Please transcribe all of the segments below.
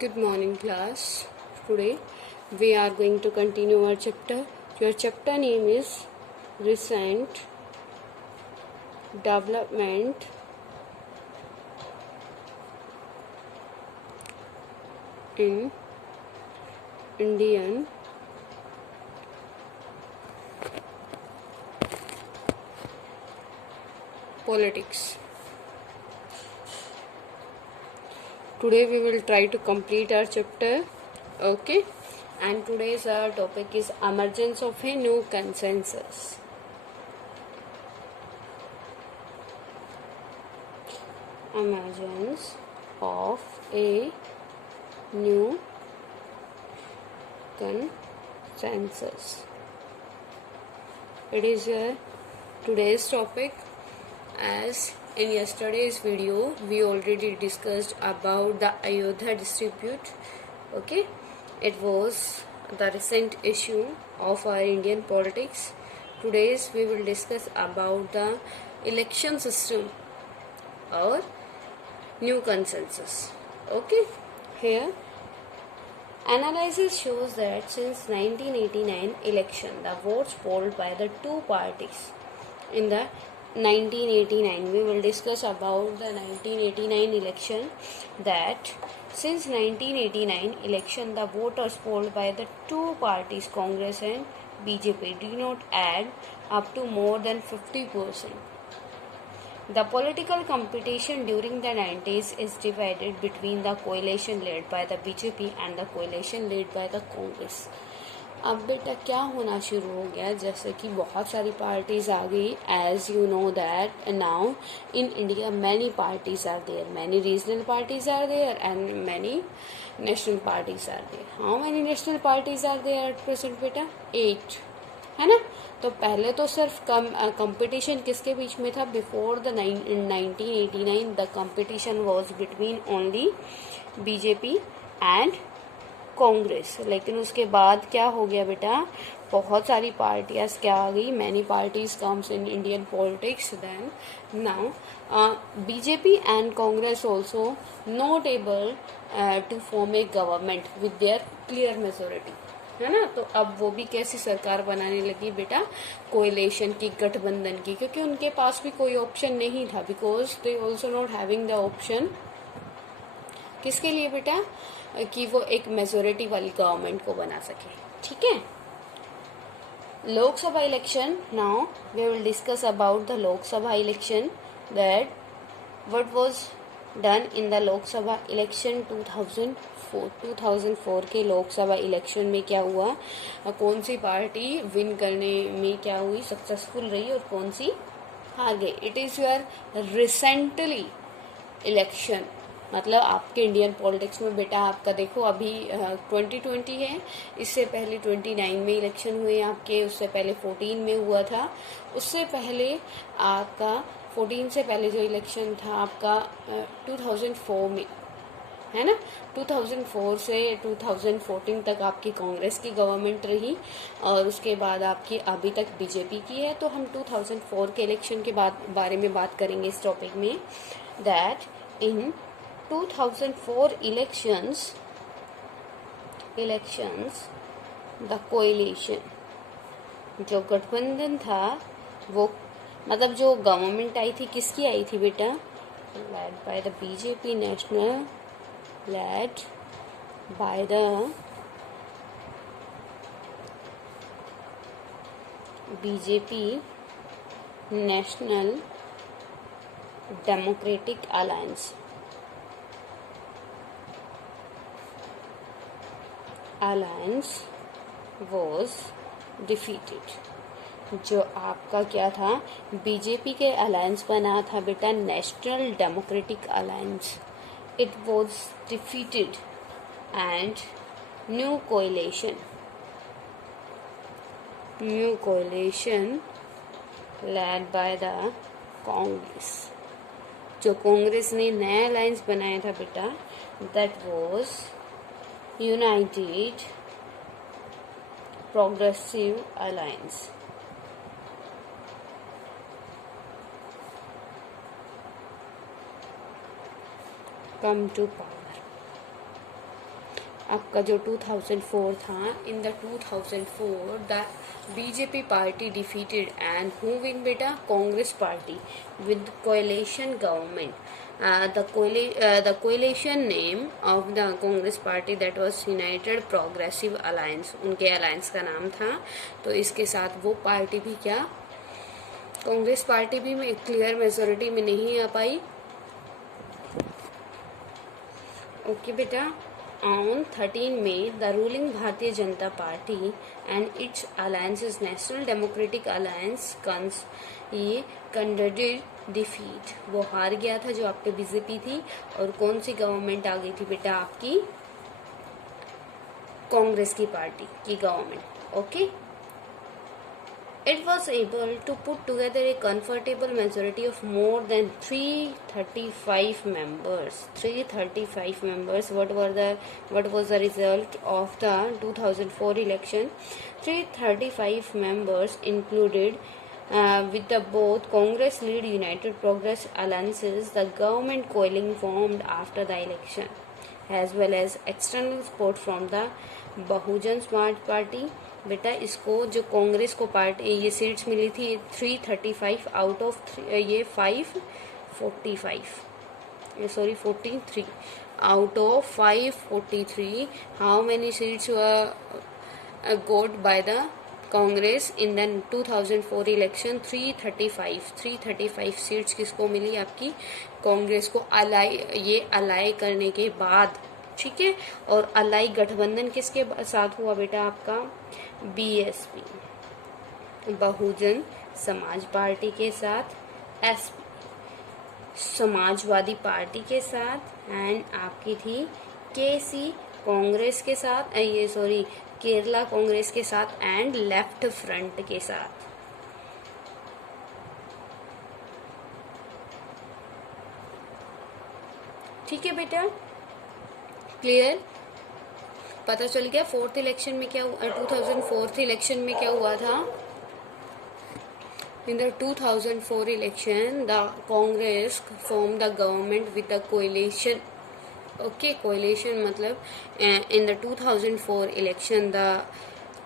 Good morning, class. Today we are going to continue our chapter. Your chapter name is Recent Development in Indian Politics. Today we will try to complete our chapter. Okay, and today's our topic is emergence of a new consensus. Emergence of a new consensus. It is today's topic. As in yesterday's video, we already discussed about the Ayodhya dispute. Okay, it was the recent issue of our Indian politics. Today's we will discuss about the election system or new consensus. Okay, here analysis shows that since 1989 election, the votes polled by the two parties in the 1989, we will discuss about the 1989 election, that since 1989 election, the voters polled by the two parties, Congress and BJP, did not add up to more than 50%. The political competition during the 90s is divided between the coalition led by the BJP and the coalition led by the Congress. अब बेटा क्या होना शुरू हो गया, जैसे कि बहुत सारी पार्टीज़ आ गई. As you know that now in India many parties are there, many regional parties are there and many national parties are there. How many national parties are there at present बेटा? 8 है ना. तो पहले तो सिर्फ competition किसके बीच में था? Before the 1989 the competition was between only BJP and Congress. लेकिन उसके बाद क्या हो गया बेटा? बहुत सारी पार्टियां क्या आ गई? Many parties comes in Indian politics. Then now BJP and Congress also not able to form a government with their clear majority, है ना. तो अब वो भी कैसी सरकार बनाने लगी बेटा? कोएलिशन की, गठबंधन की, क्योंकि उनके पास भी कोई ऑप्शन नहीं था. Because they also not having the option. किसके लिए बेटा? कि वो एक मेजोरिटी वाली गवर्नमेंट को बना सके. ठीक है. Lok Sabha election. Now we will discuss about the Lok Sabha election, that what was done in the Lok Sabha election 2004 के लोकसभा इलेक्शन में क्या हुआ, कौन सी पार्टी विन करने में क्या हुई, सक्सेसफुल रही, और कौन सी हार गई. It is your recently election. मतलब आपके इंडियन पॉलिटिक्स में बेटा आपका देखो अभी 2020 है. इससे पहले 29 में इलेक्शन हुए आपके, उससे पहले 14 में हुआ था, उससे पहले आपका 14 से पहले जो इलेक्शन था आपका 2004 में, है ना. 2004 से 2014 तक आपकी कांग्रेस की गवर्नमेंट रही, और उसके बाद आपकी अभी तक बीजेपी की है. तो हम 2004 के इलेक्शन के बारे में बात करेंगे इस टॉपिक में, that in 2004 elections the coalition, जो गठबंधन था वो, मतलब जो गवर्नमेंट आई थी किसकी आई थी बेटा? led by the BJP national, led by the BJP National Democratic Alliance. Alliance was defeated. जो आपका क्या था? बीजेपी के अलायंस बना था बेटा national democratic alliance. It was defeated and new coalition led by the Congress. जो कांग्रेस ने नया अलायंस बनाया था बेटा, that was United Progressive Alliance. Come to power. आपका जो 2004 था, in the 2004 the BJP party defeated and who win बेटा, Congress party with coalition government. The coalition name of the Congress party that was United Progressive Alliance, उनके alliance का नाम था. तो इसके साथ वो पार्टी भी क्या, कांग्रेस पार्टी भी में क्लियर मेजोरिटी में नहीं आ पाई. ओके बेटा. On 13 May, the ruling Bharatiya Janata Party and its alliances National Democratic Alliance ये कंडक्टेड डिफीट, वो हार गया था जो आपके बीजेपी थी. और कौन सी गवर्नमेंट आ गई थी बेटा, आपकी कांग्रेस की पार्टी की government. Okay. It was able to put together a comfortable majority of more than 335 members. 335 members. What was the result of the 2004 election? 335 members included with the both Congress-led United Progress alliances, the government coalition formed after the election, as well as external support from the Bahujan Samaj party. बेटा इसको जो कांग्रेस को party ये seats मिली थी 335 out of ये 43 out of 543. How many seats got by the Congress in the 2004 election? 335 seats किसको मिली, आपकी कांग्रेस को अलाई करने के बाद. ठीक है. और अलाई गठबंधन किसके साथ हुआ बेटा, आपका बीएसपी बहुजन समाज पार्टी के साथ, एसपी समाजवादी पार्टी के साथ, एंड आपकी थी केसी कांग्रेस के साथ, केरला कांग्रेस के साथ, एंड लेफ्ट फ्रंट के साथ. ठीक है बेटा, क्लियर. पता चल गया फोर्थ इलेक्शन में क्या हुआ, 2004 इलेक्शन में क्या हुआ था. In the 2004 election the Congress form the government with the coalition. Okay, coalition मतलब in the 2004 election the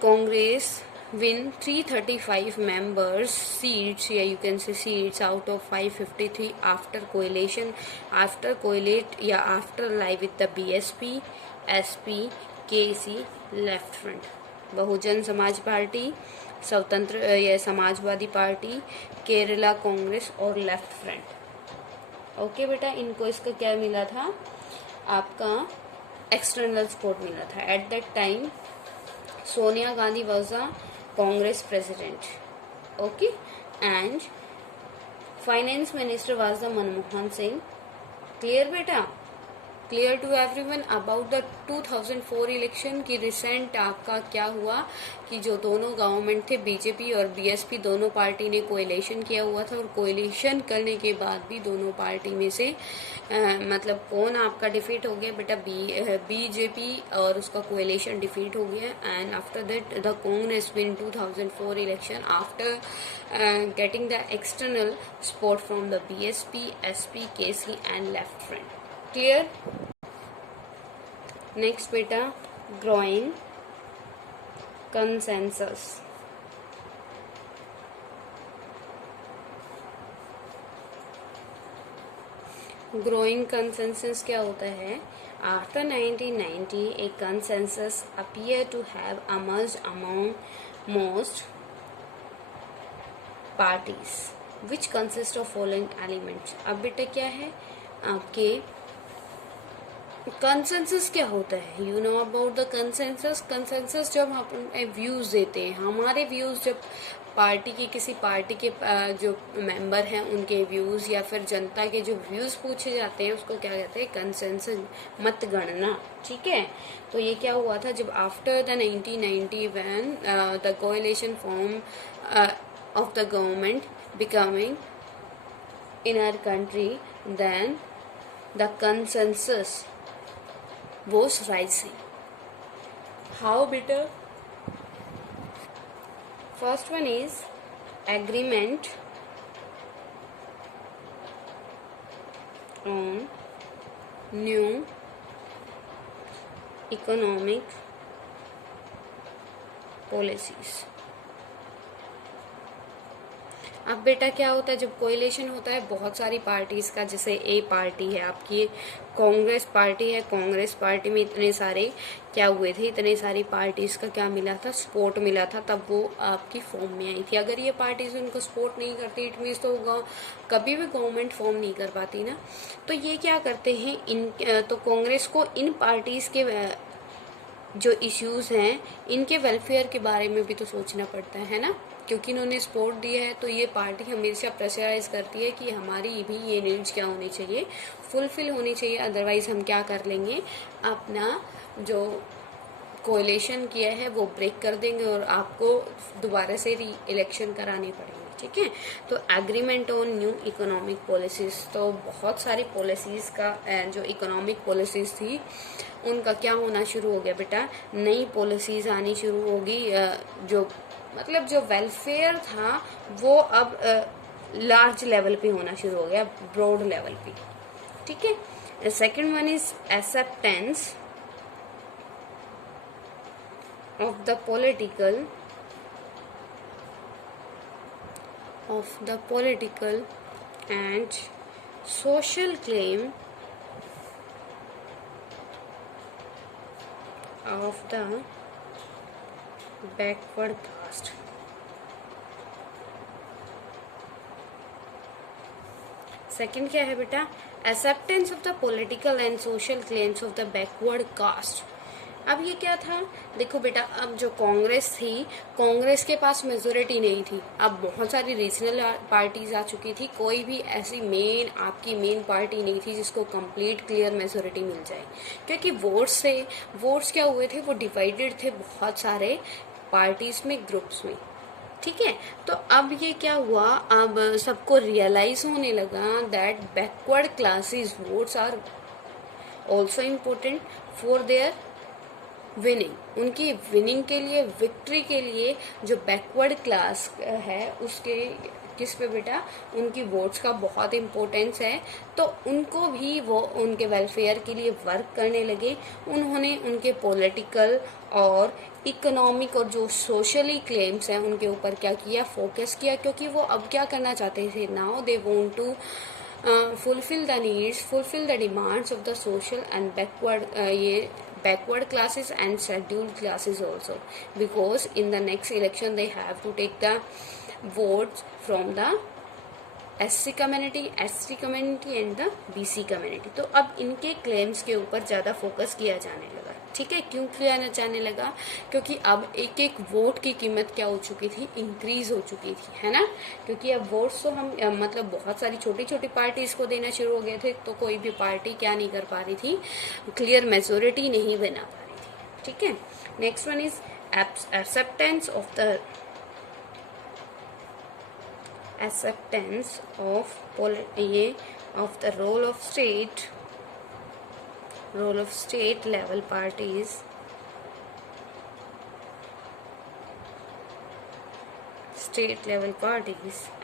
Congress win 335 members seats, yeah, you can say seats out of 553 after lie with the BSP, SP, KC, left front. Bahujan Samaj party, स्वतंत्र या Samajwadi party, Kerala Congress और left front. Okay बेटा, इनको इसका क्या मिला था, आपका एक्सटर्नल सपोर्ट मिला था. At that time Sonia Gandhi was a Congress president. Okay, and finance minister was the Manmohan Singh. Clear beta? Clear to everyone about the 2004 election की रिसेंट आपका क्या हुआ कि जो दोनों गवर्नमेंट थे बीजेपी और बीएसपी दोनों पार्टी ने कोएलिशन किया हुआ था. और कोएलिशन करने के बाद भी दोनों पार्टी में से मतलब कौन आपका डिफीट हो गया बेटा, बीजेपी और उसका कोएलिशन डिफीट हो गया. And after that the Congress win 2004 election after getting the external support from the BSP, SP, KC and left front. Clear. Next बेटा, ग्रोइंग कंसेंसस. ग्रोइंग कंसेंसस क्या होता है? After 1990 a consensus appeared to have emerged among most parties which consist of following elements. अब बेटा क्या है आपके consensus क्या होता है? You know about the consensus. Consensus जब हम अपने व्यूज देते हैं, हमारे व्यूज जब पार्टी की किसी पार्टी के जो मेंबर हैं उनके व्यूज या फिर जनता के जो व्यूज पूछे जाते हैं उसको क्या कहते हैं? कंसेंसस, मतगणना. ठीक है. तो ये क्या हुआ था जब after the 1990 when the coalition form of the government becoming in our country, then the consensus was rising. How better? First one is agreement on new economic policies. अब बेटा क्या होता है जब कोएलिशन होता है बहुत सारी पार्टीज का, जैसे ए पार्टी है आपकी, कांग्रेस पार्टी है, कांग्रेस पार्टी में इतने सारे क्या हुए थे, इतने सारी पार्टीज का क्या मिला था, सपोर्ट मिला था, तब वो आपकी फॉर्म में आई थी। अगर ये पार्टीज उनको सपोर्ट नहीं करती, इट मीन्स तो कभी भी गवर्नमेंट फॉर्म नहीं कर पाती ना। तो ये क्या करते हैं, इन तो कांग्रेस को इन पार्टीज के जो इश्यूज हैं इनके वेलफेयर के बारे में भी तो सोचना पड़ता है ना, क्योंकि इन्होंने सपोर्ट दिया है। तो ये पार्टी हमेशा प्रेशराइज करती है कि हमारी भी ये नीड्स क्या होनी चाहिए, फुलफिल होनी चाहिए, अदरवाइज हम क्या कर लेंगे, अपना जो कोएलिशन किया है वो ब्रेक कर देंगे और आपको दोबारा से री इलेक्शन कराने पड़ेंगे। ठीक है, तो agreement on new economic policies, तो बहुत सारी पॉलिसीज का जो इकोनॉमिक पॉलिसीज थी उनका क्या होना शुरू हो गया बेटा, नई पॉलिसीज आनी शुरू होगी। जो मतलब जो वेलफेयर था वो अब लार्ज लेवल पे होना शुरू हो गया, ब्रॉड लेवल पे। ठीक है, second one is acceptance of the political and social claim of the backward caste. Second क्या है बेटा, acceptance of the political and social claims of the backward caste. अब ये क्या था, देखो बेटा, अब जो कांग्रेस थी, कांग्रेस के पास मेजोरिटी नहीं थी, अब बहुत सारी रीजनल पार्टीज आ चुकी थी, कोई भी ऐसी आपकी मेन पार्टी नहीं थी जिसको कंप्लीट क्लियर मेजोरिटी मिल जाए, क्योंकि वोट्स क्या हुए थे, वो डिवाइडेड थे बहुत सारे पार्टीज में, ग्रुप्स में। ठीक है, तो अब ये क्या हुआ, अब सबको रियलाइज होने लगा that backward classes votes are also important for their winning. उनकी विनिंग के लिए, विक्ट्री के लिए जो बैकवर्ड क्लास है उसके किस पे बेटा, उनकी वोट्स का बहुत इम्पोर्टेंस है। तो उनको भी वो उनके वेलफेयर के लिए वर्क करने लगे। उन्होंने उनके पॉलिटिकल और इकोनॉमिक और जो सोशली क्लेम्स हैं उनके ऊपर क्या किया, फोकस किया, क्योंकि वो अब क्या करना चाहते थे, now they want to fulfill the needs, fulfill the demands of the social and backward classes and scheduled classes also, because in the next election they have to take the votes from the SC community and the BC community। तो अब इनके claims के ऊपर ज़्यादा focus किया जाने लगा। ठीक है, क्यों किया जाने लगा, क्योंकि अब एक एक वोट की कीमत क्या हो चुकी थी, इंक्रीज हो चुकी थी, है ना। क्योंकि अब वोट्स तो हम मतलब बहुत सारी छोटी छोटी पार्टीज को देना शुरू हो गए थे, तो कोई भी पार्टी क्या नहीं कर पा रही थी, क्लियर मेजोरिटी नहीं बना पा रही थी। ठीक है, next one is acceptance of the role of state level parties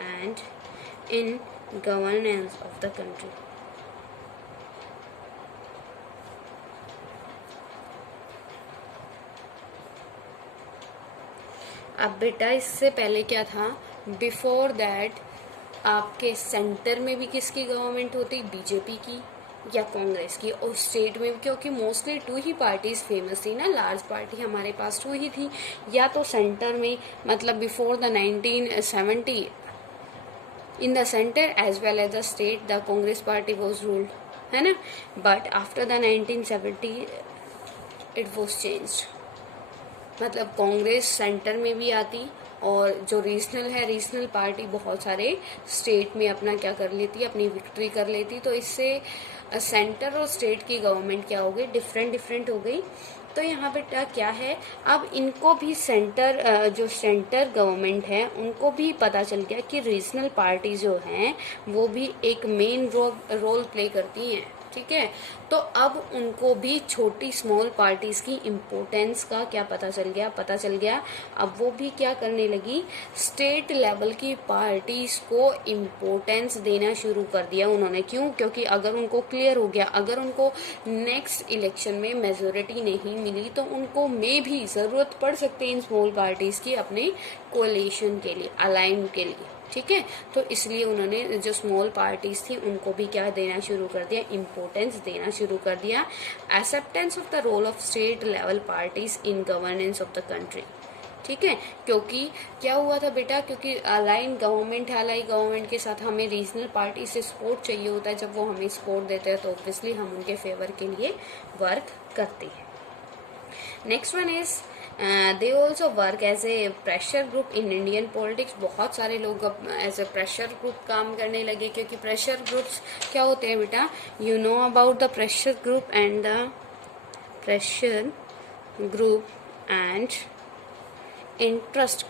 and in governance of the country। अब बेटा इससे पहले क्या था, बिफोर दैट आपके सेंटर में भी किसकी गवर्नमेंट होती, बीजेपी की या कांग्रेस की, और स्टेट में भी, क्योंकि मोस्टली 2 ही पार्टीज फेमस थी ना, लार्ज पार्टी हमारे पास 2 ही थी, या तो सेंटर में, मतलब before the 1970 in the centre as well as the state the Congress party was ruled, है ना। But after the 1970 it was changed, मतलब कांग्रेस सेंटर में भी आती और जो रीजनल पार्टी बहुत सारे स्टेट में अपना क्या कर लेती, अपनी विक्ट्री कर लेती। तो इससे सेंटर और स्टेट की गवर्नमेंट क्या हो गई, डिफरेंट हो गई। तो यहाँ पे क्या है, अब इनको भी जो सेंटर गवर्नमेंट है उनको भी पता चल गया कि रीजनल पार्टी जो हैं वो भी एक मेन रोल प्ले करती हैं ठीक है। तो अब उनको भी छोटी स्मॉल पार्टीज की इम्पोर्टेंस का क्या पता चल गया। अब वो भी क्या करने लगी, स्टेट लेवल की पार्टीज को इम्पोर्टेंस देना शुरू कर दिया उन्होंने। क्यों? क्योंकि अगर उनको क्लियर हो गया, अगर उनको नेक्स्ट इलेक्शन में मेजोरिटी नहीं मिली तो उनको में भी जरूरत पड़ सकती है इन स्मॉल पार्टीज की अपने कोalition के लिए, अलाइन के लिए, ठीक है। तो इसलिए उन्होंने जो स्मॉल पार्टीज थी उनको भी क्या देना शुरू कर दिया, इम्पोर्टेंस देना शुरू कर दिया। Acceptance of the role of state level parties in governance of the country, ठीक है। क्योंकि क्या हुआ था बेटा, क्योंकि अलाइन गवर्नमेंट है, अलाइन गवर्नमेंट के साथ हमें रीजनल पार्टी से सपोर्ट चाहिए होता है। जब वो हमें सपोर्ट देते हैं तो ऑब्वियसली हम उनके फेवर के लिए वर्क करते हैं। Next one is they also work as a pressure group in Indian politics. बहुत सारे लोग अब एज ए प्रेशर ग्रुप काम करने लगे, क्योंकि प्रेशर ग्रुप्स क्या होते हैं बेटा, you know about the pressure group and the pressure group and interest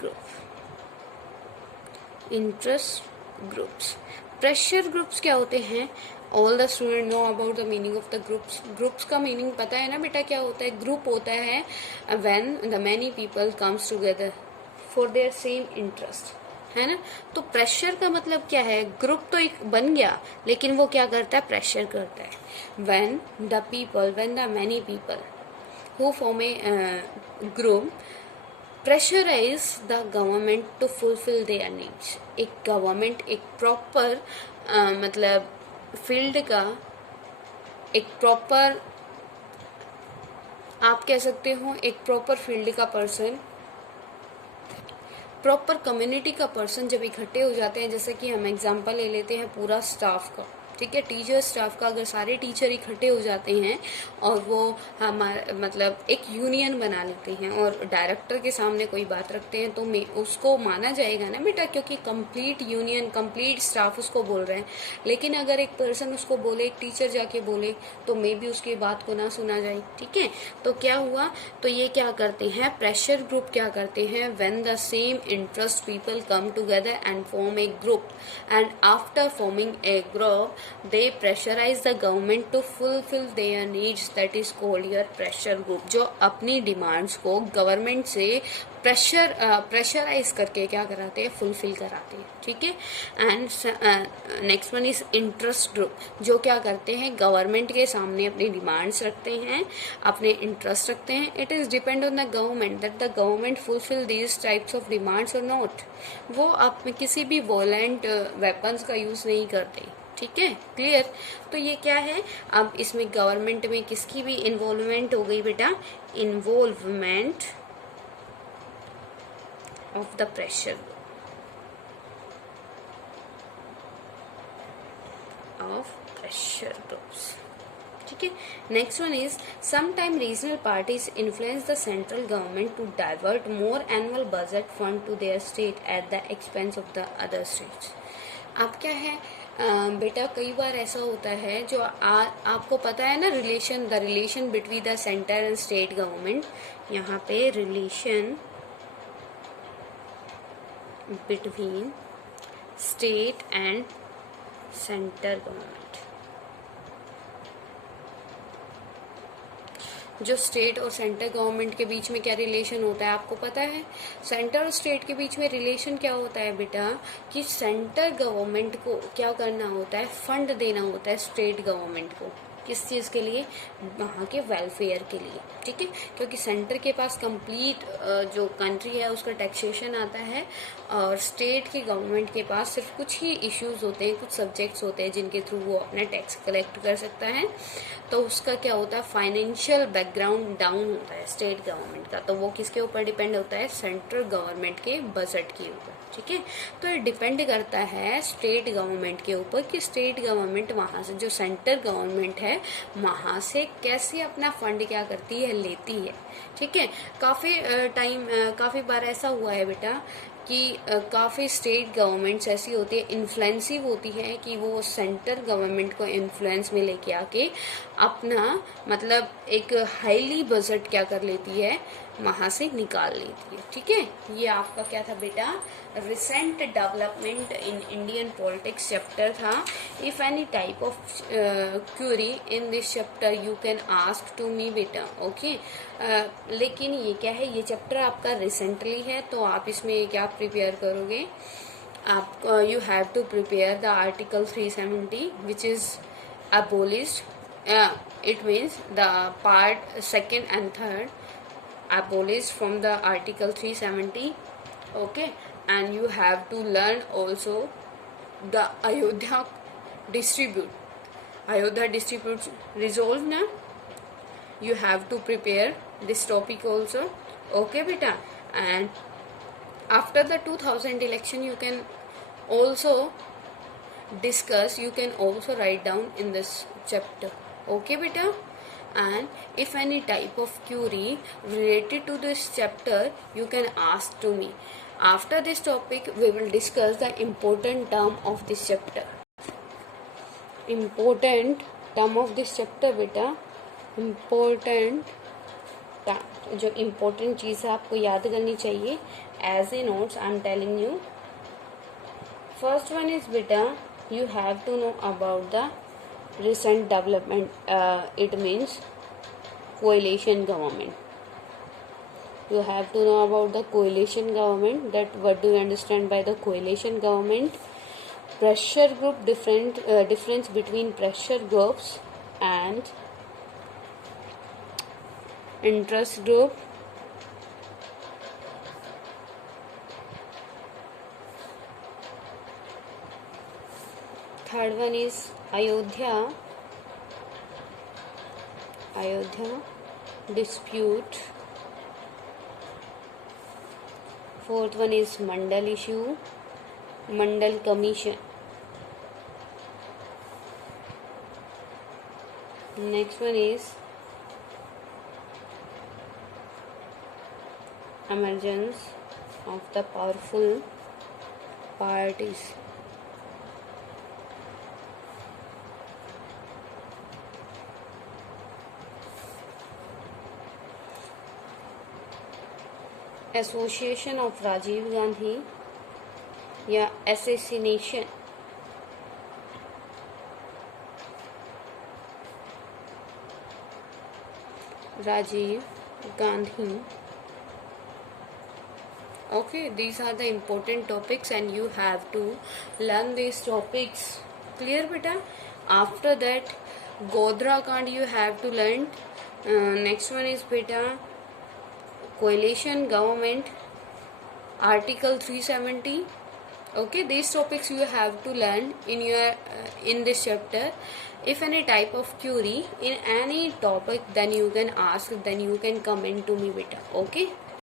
groups. Pressure groups क्या होते हैं, all the student know about the meaning of the groups. Groups का मीनिंग पता है ना बेटा क्या होता है, ग्रुप होता है when the many people comes together for their same interest, है ना। तो प्रेशर का मतलब क्या है, ग्रुप तो एक बन गया लेकिन वो क्या करता है, प्रेशर करता है। When the many people who form a group pressurise the government to fulfil their needs. एक गवर्नमेंट एक प्रॉपर मतलब फील्ड का एक प्रॉपर, आप कह सकते हो एक प्रॉपर फील्ड का पर्सन, प्रॉपर कम्युनिटी का पर्सन जब इकट्ठे हो जाते हैं, जैसे कि हम एग्जांपल ले लेते हैं पूरा स्टाफ का, ठीक है, टीचर स्टाफ का। अगर सारे टीचर इकट्ठे हो जाते हैं और वो हमारा मतलब एक यूनियन बना लेते हैं और डायरेक्टर के सामने कोई बात रखते हैं तो उसको माना जाएगा ना बेटा, क्योंकि कंप्लीट यूनियन कंप्लीट स्टाफ उसको बोल रहे हैं। लेकिन अगर एक पर्सन उसको बोले, एक टीचर जाके बोले, तो मे भी उसकी बात को ना सुना जाए, ठीक है। तो क्या हुआ, तो ये क्या करते हैं, प्रेशर ग्रुप क्या करते हैं, when the same interest people come together and form a group and after forming a group they pressurize the government to fulfill their needs, that is called your pressure group। जो अपनी demands को government से pressurise करके क्या कराते हैं, fulfil कराते हैं, ठीक है। And next one is interest group, जो क्या करते हैं, गवर्नमेंट के सामने अपनी डिमांड्स रखते हैं, अपने इंटरेस्ट रखते हैं। It is depend on the government that the government fulfil these types of demands और नॉट। वो आप किसी भी वॉलेंट वेपन्स का यूज नहीं करते, ठीक है, क्लियर। तो ये क्या है, अब इसमें गवर्नमेंट में किसकी भी इन्वॉल्वमेंट हो गई बेटा, involvement of the pressure groups, ठीक है। Next one is sometime regional parties influence the central government to divert more annual budget fund to their state at the expense of the other states. अब क्या है बेटा, कई बार ऐसा होता है जो आपको पता है ना, the relation between the centre and state government. यहाँ पे relation between state and centre government, जो स्टेट और सेंटर गवर्नमेंट के बीच में क्या रिलेशन होता है आपको पता है। सेंटर और स्टेट के बीच में रिलेशन क्या होता है बेटा, कि सेंटर गवर्नमेंट को क्या करना होता है, फंड देना होता है स्टेट गवर्नमेंट को। किस चीज़ के लिए, वहाँ के वेलफेयर के लिए, ठीक है। क्योंकि सेंटर के पास कंप्लीट जो कंट्री है उसका टैक्सेशन आता है और स्टेट की गवर्नमेंट के पास सिर्फ कुछ ही इश्यूज होते हैं, कुछ सब्जेक्ट्स होते हैं जिनके थ्रू वो अपना टैक्स कलेक्ट कर सकता है। तो उसका क्या होता है, फाइनेंशियल बैकग्राउंड डाउन होता है स्टेट गवर्नमेंट का। तो वो किसके ऊपर डिपेंड होता है, सेंट्रल गवर्नमेंट के बजट के ऊपर, ठीक है। तो ये डिपेंड करता है स्टेट गवर्नमेंट के ऊपर कि स्टेट गवर्नमेंट वहाँ से, जो सेंटर गवर्नमेंट है वहाँ से कैसे अपना फंड क्या करती है, लेती है, ठीक है। काफ़ी बार ऐसा हुआ है बेटा कि काफ़ी स्टेट गवर्नमेंट्स ऐसी होती है, इन्फ्लुएंसिव होती है, कि वो सेंट्रल गवर्नमेंट को इन्फ्लुएंस में लेके आके अपना मतलब एक हाईली बजट क्या कर लेती है, वहाँ से निकाल लेती है। ठीक है, ये आपका क्या था बेटा, recent development in Indian politics chapter था। If any type of query in this chapter you can ask to me बेटा। ओके, लेकिन ये क्या है, ये चैप्टर आपका रिसेंटली है, तो आप इसमें क्या प्रिपेयर करोगे, आप you have to prepare the article 370 which is abolished. It means the part 2nd and 3rd abolished from the article 370. Okay, and you have to learn also the Ayodhya dispute resolved na. You have to prepare this topic also. Okay beta, and after the 2000 election you can also discuss, you can also write down in this chapter. Okay beta, and if any type of query related to this chapter you can ask to me. After this topic we will discuss the important term of this chapter. Important term of this chapter beta, important term, जो important चीज़ आपको याद करनी चाहिए as a notes I am telling you. First one is beta, you have to know about the recent development. It means coalition government. You have to know about the coalition government. That what do you understand by the coalition government? Pressure group, difference between pressure groups and interest group. Third one is Ayodhya dispute. Fourth one is Mandal issue, Mandal commission. Next one is emergence of the powerful parties. Association of Rajiv Gandhi या assassination. Rajiv Gandhi. Okay, these are the important topics and you have to learn these topics. Clear beta? After that Godhra Kand you have to learn. Next one is beta coalition government, article 370. Okay, these topics you have to learn in your in this chapter. If any type of query in any topic then you can ask, then you can comment to me beta. Okay.